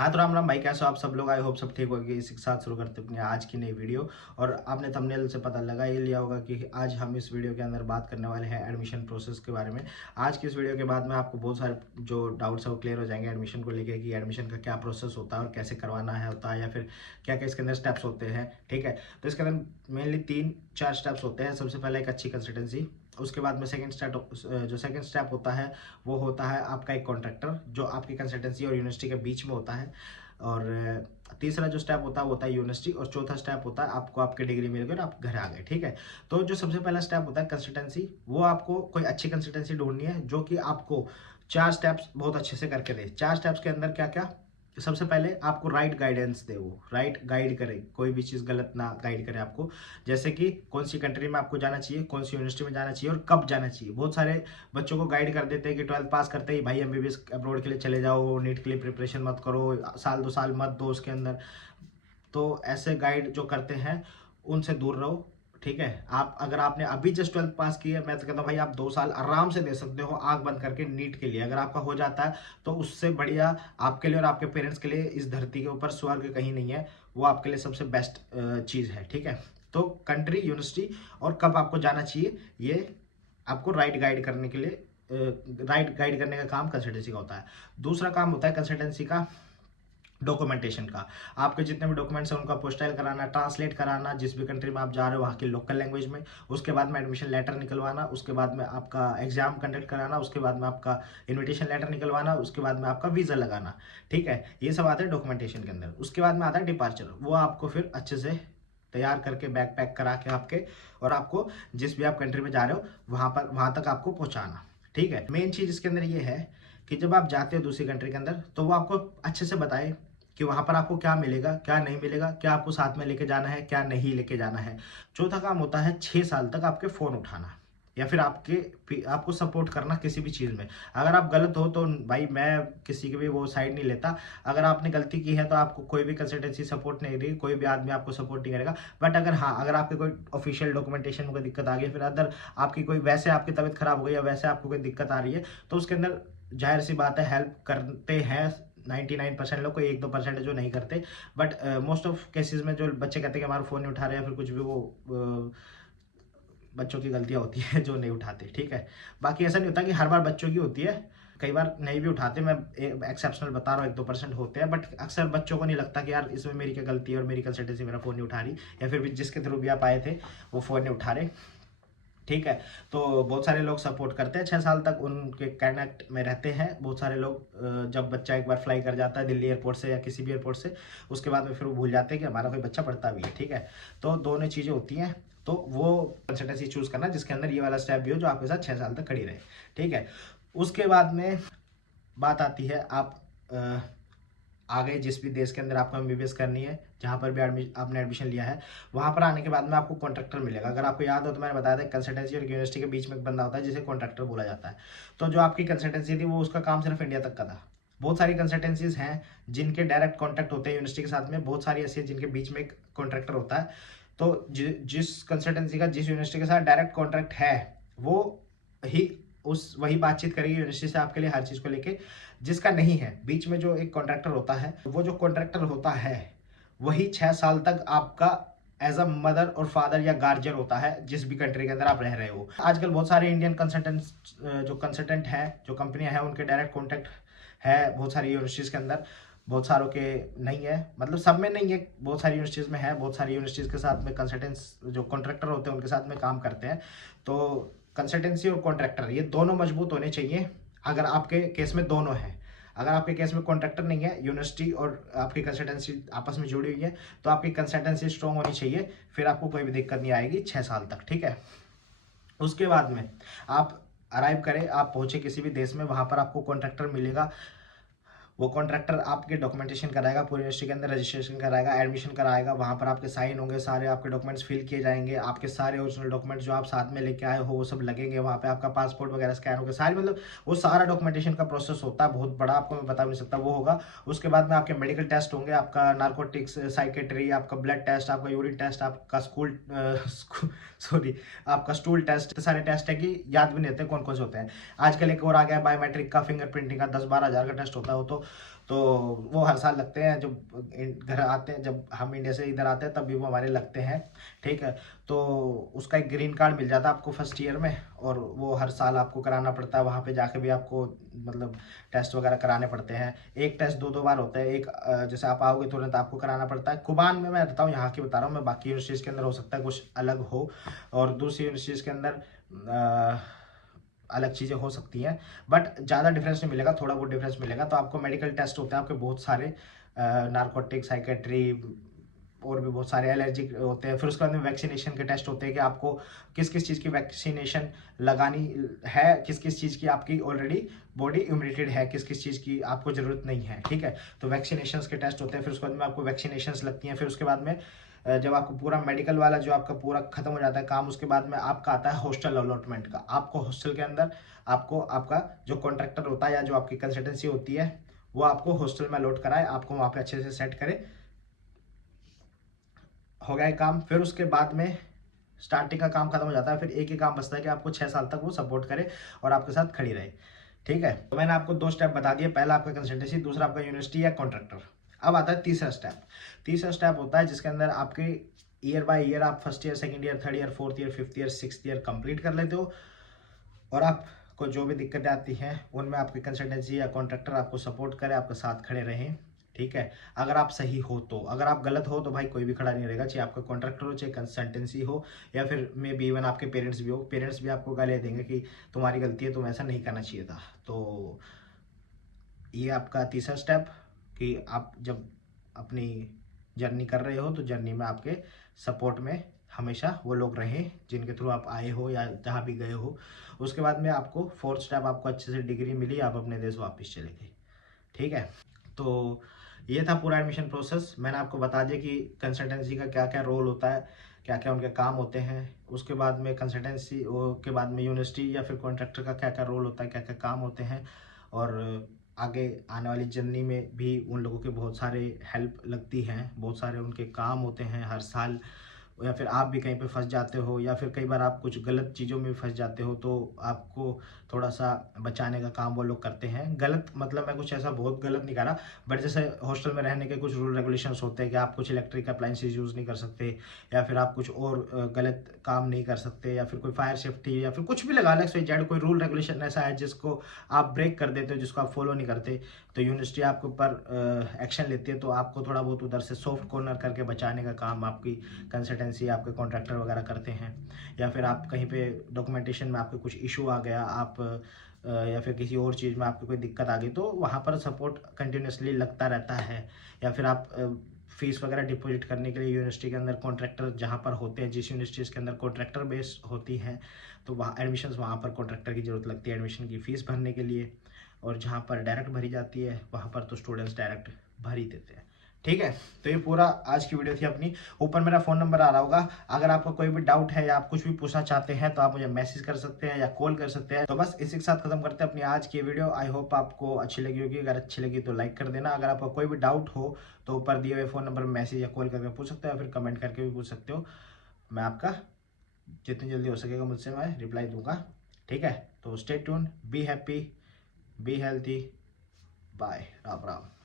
हाँ तो राम राम भाई, कैसे हो आप सब लोग। आई होप सब ठीक होगी। इसी के साथ शुरू करते अपनी आज की नई वीडियो। और आपने थंबनेल से पता लगा ही लिया होगा कि आज हम इस वीडियो के अंदर बात करने वाले हैं एडमिशन प्रोसेस के बारे में। आज की इस वीडियो के बाद में आपको बहुत सारे जो डाउट्स है वो क्लियर हो जाएंगे एडमिशन को लेकर, कि एडमिशन का क्या प्रोसेस होता है और कैसे करवाना है होता है, या फिर क्या क्या इसके अंदर स्टेप्स होते हैं। ठीक है, तो इसके अंदर मेनली 3-4 स्टेप्स होते हैं। सबसे पहले एक अच्छी कंसल्टेंसी, उसके बाद में सेकंड स्टेप होता है वो होता है आपका एक कॉन्ट्रैक्टर जो आपकी कंसल्टेंसी और यूनिवर्सिटी के बीच में होता है। और तीसरा जो स्टेप होता है वो होता है यूनिवर्सिटी, और चौथा स्टेप होता है आपको आपकी डिग्री मिल गई और आप घर आ गए। ठीक है, तो जो सबसे पहला स्टेप होता है कंसल्टेंसी, वो आपको कोई अच्छी कंसल्टेंसी ढूंढनी है जो कि आपको 4 स्टेप्स बहुत अच्छे से करके दे। 4 स्टेप्स के अंदर क्या क्या, सबसे पहले आपको राइट गाइडेंस दे, वो राइट गाइड करे, कोई भी चीज़ गलत ना गाइड करे आपको। जैसे कि कौन सी कंट्री में आपको जाना चाहिए, कौन सी यूनिवर्सिटी में जाना चाहिए और कब जाना चाहिए। बहुत सारे बच्चों को गाइड कर देते हैं कि 12th पास करते ही भाई एमबीबीएस अब्रॉड के लिए चले जाओ, नीट के लिए प्रिपरेशन मत करो, साल 2 साल मत दो उसके अंदर। तो ऐसे गाइड जो करते हैं उनसे दूर रहो। ठीक है, आप अगर आपने अभी जस्ट 12th पास की है, मैं तो कहता हूँ भाई आप 2 साल आराम से दे सकते हो आंख बंद करके नीट के लिए। अगर आपका हो जाता है तो उससे बढ़िया आपके लिए और आपके पेरेंट्स के लिए इस धरती के ऊपर स्वर्ग कहीं नहीं है। वो आपके लिए सबसे बेस्ट चीज़ है। ठीक है, तो कंट्री, यूनिवर्सिटी और कब आपको जाना चाहिए, ये आपको राइट गाइड करने के लिए, राइट गाइड करने का काम कंसल्टेंसी का होता है। दूसरा काम होता है कंसल्टेंसी का डॉक्यूमेंटेशन का। आपके जितने भी डॉक्यूमेंट्स हैं उनका पोस्टाइल कराना, ट्रांसलेट कराना जिस भी कंट्री में आप जा रहे हो वहाँ की लोकल लैंग्वेज में। उसके बाद में एडमिशन लेटर निकलवाना, उसके बाद में आपका एग्जाम कंडक्ट कराना, उसके बाद में आपका इन्विटेशन लेटर निकलवाना, उसके बाद में आपका वीज़ा लगाना। ठीक है, ये सब आता है डॉक्यूमेंटेशन के अंदर। उसके बाद में आता है डिपार्चर, वो आपको फिर अच्छे से तैयार करके बैग पैक करा के आपके, और आपको जिस भी आप कंट्री में जा रहे हो वहाँ तक आपको पहुँचाना। ठीक है, मेन चीज़ इसके अंदर ये है कि जब आप जाते हो दूसरी कंट्री के अंदर तो वो आपको अच्छे से बताए कि वहाँ पर आपको क्या मिलेगा, क्या नहीं मिलेगा, क्या आपको साथ में लेके जाना है, क्या नहीं लेके जाना है। चौथा काम होता है 6 साल तक आपके फ़ोन उठाना, या फिर आपको सपोर्ट करना किसी भी चीज़ में। अगर आप गलत हो तो भाई मैं किसी की भी वो साइड नहीं लेता। अगर आपने गलती की है तो आपको कोई भी कंसल्टेंसी सपोर्ट नहीं करेगी, कोई भी आदमी आपको सपोर्ट नहीं करेगा। बट अगर हाँ, अगर आपके कोई ऑफिशियल डॉक्यूमेंटेशन में कोई दिक्कत आ गई, फिर अदर आपकी कोई वैसे आपकी तबीयत खराब हो गई या वैसे आपको कोई दिक्कत आ रही है, तो उसके अंदर जाहिर सी बात है हेल्प करते हैं 99% लोग, कोई 1-2% जो नहीं करते। बट मोस्ट ऑफ केसेस में जो बच्चे कहते हैं कि हमारा फ़ोन नहीं उठा रहे या फिर कुछ भी, वो बच्चों की गलतियां होती है जो नहीं उठाते। ठीक है, बाकी ऐसा नहीं होता कि हर बार बच्चों की होती है, कई बार नहीं भी उठाते। मैं एक्सेप्शनल बता रहा हूँ, 1-2% होते हैं। बट अक्सर बच्चों को नहीं लगता कि यार इसमें मेरी क्या गलती है और मेरी कंसल्टेंसी मेरा फ़ोन नहीं उठा रही, या फिर भी जिसके थ्रू भी आप आए थे वो फ़ोन नहीं उठा रहे। ठीक है, तो बहुत सारे लोग सपोर्ट करते हैं, 6 साल तक उनके कनेक्ट में रहते हैं बहुत सारे लोग। जब बच्चा एक बार फ्लाई कर जाता है दिल्ली एयरपोर्ट से या किसी भी एयरपोर्ट से, उसके बाद में फिर वो भूल जाते हैं कि हमारा कोई बच्चा पढ़ता भी है। ठीक है, तो दोनों चीज़ें होती हैं। तो वो कंसल्टेंसी चूज़ करना जिसके अंदर ये वाला स्टेप भी हो, जो आपके साथ 6 साल तक खड़ी रहे। ठीक है, उसके बाद में बात आती है आप आगे जिस भी देश के अंदर आपको एमबीबीएस करनी है, जहाँ पर भी आपने एडमिशन लिया है, वहाँ पर आने के बाद में आपको कॉन्ट्रैक्टर मिलेगा। अगर आपको याद हो तो मैंने बताया था कंसल्टेंसी और यूनिवर्सिटी के बीच में एक बंदा होता है जिसे कॉन्ट्रैक्टर बोला जाता है। तो जो आपकी कंसल्टेंसी थी वो उसका काम सिर्फ इंडिया तक का था। बहुत सारी कंसल्टेंसीज हैं जिनके डायरेक्ट कॉन्टैक्ट होते हैं यूनिवर्सिटी के साथ में, बहुत सारी ऐसी है जिनके बीच में एक कॉन्ट्रैक्टर होता है। तो जिस कंसल्टेंसी का जिस यूनिवर्सिटी के साथ डायरेक्ट कॉन्ट्रैक्ट है, वो ही वही बातचीत करेगी यूनिवर्सिटी से आपके लिए हर चीज़ को लेके। जिसका नहीं है, बीच में जो एक कॉन्ट्रैक्टर होता है, वो जो कॉन्ट्रैक्टर होता है वही 6 साल तक आपका एज अ मदर और फादर या गार्जियन होता है जिस भी कंट्री के अंदर आप रह रहे हो। आजकल बहुत सारे इंडियन कंसल्टेंट हैं, जो कंपनियां हैं, उनके डायरेक्ट कॉन्टैक्ट है बहुत सारी यूनिवर्सिटीज़ के अंदर। बहुत सारों के नहीं है, मतलब सब में नहीं है, बहुत सारी यूनिवर्सिटीज़ में है। बहुत सारी यूनिवर्सिटीज़ के साथ में कंसल्टेंट्स जो कॉन्ट्रैक्टर होते हैं उनके साथ में काम करते हैं। तो कंसल्टेंसी और कॉन्ट्रैक्टर ये दोनों मजबूत होने चाहिए। अगर आपके केस में दोनों हैं, अगर आपके केस में कॉन्ट्रैक्टर नहीं है, यूनिवर्सिटी और आपकी कंसल्टेंसी आपस में जुड़ी हुई है, तो आपकी कंसल्टेंसी स्ट्रॉन्ग होनी चाहिए, फिर आपको कोई भी दिक्कत नहीं आएगी 6 साल तक। ठीक है, उसके बाद में आप अराइव करें, आप पहुंचे किसी भी देश में, वहां पर आपको कॉन्ट्रैक्टर मिलेगा। वो कॉन्ट्रैक्टर आपके डॉक्यूमेंटेशन कराएगा, पूरी यूनिवर्सिटी के अंदर रजिस्ट्रेशन कराएगा, एडमिशन कराएगा, वहाँ पर आपके साइन होंगे, सारे आपके डॉक्यूमेंट्स फिल किए जाएंगे, आपके सारे ओरिजिनल डॉक्यूमेंट्स जो आप साथ में लेके आए हो वो सब लगेंगे वहाँ पे, आपका पासपोर्ट वगैरह स्कैन होगा, सारी मतलब वो सारा डॉक्यूमेंटेशन का प्रोसेस होता है, बहुत बड़ा, आपको मैं बता भी नहीं सकता वो होगा। उसके बाद में आपके मेडिकल टेस्ट होंगे, आपका नार्कोटिक्स, साइकेट्री, आपका ब्लड टेस्ट, आपका यूरिन टेस्ट, आपका आपका स्टूल टेस्ट, सारे टेस्ट है कि याद भी नहीं होते कौन कौन से होते हैं। आजकल एक और आ गया बायोमेट्रिक का, फिंगरप्रिंटिंग का 10-12 हज़ार का टेस्ट होता है वो। तो वो हर साल लगते हैं, जब घर आते हैं, जब हम इंडिया से इधर आते हैं तब भी वो हमारे लगते हैं। ठीक है, तो उसका एक ग्रीन कार्ड मिल जाता है आपको फर्स्ट ईयर में, और वो हर साल आपको कराना पड़ता है। वहाँ पे जाके भी आपको मतलब टेस्ट वगैरह कराने पड़ते हैं। एक टेस्ट दो बार होता है। एक जैसे आप आओगे तुरंत आपको कराना पड़ता है। कुबान में मैं रहता हूँ, यहाँ की बता रहा हूँ मैं, बाकी यूनिवर्सिटीज़ के अंदर हो सकता है कुछ अलग हो, और दूसरी यूनिवर्सिटीज़ के अंदर अलग चीज़ें हो सकती हैं, बट ज़्यादा डिफरेंस नहीं मिलेगा, थोड़ा बहुत डिफरेंस मिलेगा। तो आपको मेडिकल टेस्ट होते हैं आपके बहुत सारे, नारकोटिक, साइकेट्री, और भी बहुत सारे एलर्जिक होते हैं। फिर उसके बाद में वैक्सीनेशन के टेस्ट होते हैं कि आपको किस किस चीज़ की वैक्सीनेशन लगानी है, किस किस चीज़ की आपकी ऑलरेडी बॉडी इम्यूनिटेड है, किस किस चीज़ की आपको ज़रूरत नहीं है। ठीक है, तो वैक्सीनेशन के टेस्ट होते हैं। फिर उसके बाद में आपको वैक्सीनेशन लगती हैं। फिर उसके बाद में जब आपको पूरा मेडिकल वाला जो आपका पूरा खत्म हो जाता है काम, उसके बाद में आपका आता है हॉस्टल अलॉटमेंट का। आपको हॉस्टल के अंदर आपको आपका जो कॉन्ट्रैक्टर होता है या जो आपकी कंसल्टेंसी होती है वो आपको हॉस्टल में अलॉट कराए, आपको वहाँ पे अच्छे से सेट करे, हो गया काम। फिर उसके बाद में स्टार्टिंग का काम खत्म हो जाता है। फिर एक ही काम बचता है कि आपको 6 साल तक वो सपोर्ट करे और आपके साथ खड़ी रहे। ठीक है, तो मैंने आपको 2 स्टेप बता दिए, पहला आपका कंसल्टेंसी, दूसरा आपका यूनिवर्सिटी या कॉन्ट्रैक्टर। अब आता है तीसरा स्टेप। तीसरा स्टेप होता है जिसके अंदर आपके ईयर बाय ईयर आप first year, second year, third year, fourth year, fifth year, sixth year complete कर लेते हो, और आपको जो भी दिक्कतें आती हैं उनमें आपकी कंसल्टेंसी या कॉन्ट्रैक्टर आपको सपोर्ट करे, आपके साथ खड़े रहें। ठीक है, अगर आप सही हो तो, अगर आप गलत हो तो भाई कोई भी खड़ा नहीं रहेगा, चाहे आपका कॉन्ट्रैक्टर हो, चाहे कंसल्टेंसी हो, या फिर मे बी इवन आपके पेरेंट्स भी हो। पेरेंट्स भी आपको गाली देंगे कि तुम्हारी गलती है, तुम ऐसा नहीं करना चाहिए था। तो ये आपका तीसरा स्टेप, कि आप जब अपनी जर्नी कर रहे हो तो जर्नी में आपके सपोर्ट में हमेशा वो लोग रहें जिनके थ्रू आप आए हो या जहाँ भी गए हो। उसके बाद में आपको फोर्थ स्टेप, आपको अच्छे से डिग्री मिली, आप अपने देश वापस चले गए। ठीक है, तो ये था पूरा एडमिशन प्रोसेस। मैंने आपको बता दिया कि कंसल्टेंसी का क्या क्या रोल होता है, क्या क्या उनके काम होते हैं। उसके बाद में कंसल्टेंसी के बाद में यूनिवर्सिटी या फिर कॉन्ट्रैक्टर का क्या क्या रोल होता है, क्या क्या काम होते हैं, और आगे आने वाली जर्नी में भी उन लोगों के बहुत सारे हेल्प लगती हैं, बहुत सारे उनके काम होते हैं हर साल। या फिर आप भी कहीं पे फंस जाते हो, या फिर कई बार आप कुछ गलत चीज़ों में फंस जाते हो, तो आपको थोड़ा सा बचाने का काम वो लोग करते हैं। गलत मतलब मैं कुछ ऐसा बहुत गलत नहीं कर रहा, बट जैसे हॉस्टल में रहने के कुछ रूल रेगुलेशंस होते हैं कि आप कुछ इलेक्ट्रिक अप्लाइंसेज यूज़ नहीं कर सकते, या फिर आप कुछ और गलत काम नहीं कर सकते, या फिर कोई फायर सेफ्टी या फिर कुछ भी लगा लें, जेड कोई रूल रेगुलेशन ऐसा है जिसको आप ब्रेक कर देते हो, जिसको आप फॉलो नहीं करते, तो यूनिवर्सिटी आपके ऊपर एक्शन लेती है। तो आपको थोड़ा बहुत उधर से सॉफ्ट कॉर्नर करके बचाने का काम आपकी कंसल्टेंसी, आपके कॉन्ट्रैक्टर वगैरह करते हैं। या फिर आप कहीं पे डॉक्यूमेंटेशन में आपके कुछ इशू आ गया, आप या फिर किसी और चीज़ में आपको कोई दिक्कत आ गई, तो वहाँ पर सपोर्ट कंटिन्यूसली लगता रहता है। या फिर आप फीस वगैरह डिपॉजिट करने के लिए यूनिवर्सिटी के अंदर कॉन्ट्रैक्टर जहाँ पर होते हैं, जिस यूनिवर्सिटीज़ के अंदर कॉन्ट्रैक्टर बेस होती हैं, तो वहाँ एडमिशन्स, वहाँ पर कॉन्ट्रैक्टर की ज़रूरत लगती है एडमिशन की फ़ीस भरने के लिए। और जहाँ पर डायरेक्ट भरी जाती है वहाँ पर तो स्टूडेंट्स डायरेक्ट भर ही देते हैं। ठीक है, तो ये पूरा आज की वीडियो थी अपनी। ऊपर मेरा फ़ोन नंबर आ रहा होगा, अगर आपको कोई भी डाउट है या आप कुछ भी पूछना चाहते हैं तो आप मुझे मैसेज कर सकते हैं या कॉल कर सकते हैं। तो बस इसी के साथ खत्म करते हैं अपनी आज की वीडियो। आई होप आपको अच्छी लगी होगी, अगर अच्छी लगी तो लाइक कर देना। अगर आपको कोई भी डाउट हो तो ऊपर दिए हुए फ़ोन नंबर में मैसेज या कॉल करके पूछ सकते हो, या फिर कमेंट करके भी पूछ सकते हो। मैं आपका जितनी जल्दी हो सकेगा मुझसे मैं रिप्लाई दूंगा। ठीक है, तो stay tune, be happy, be healthy, bye, Ram Ram.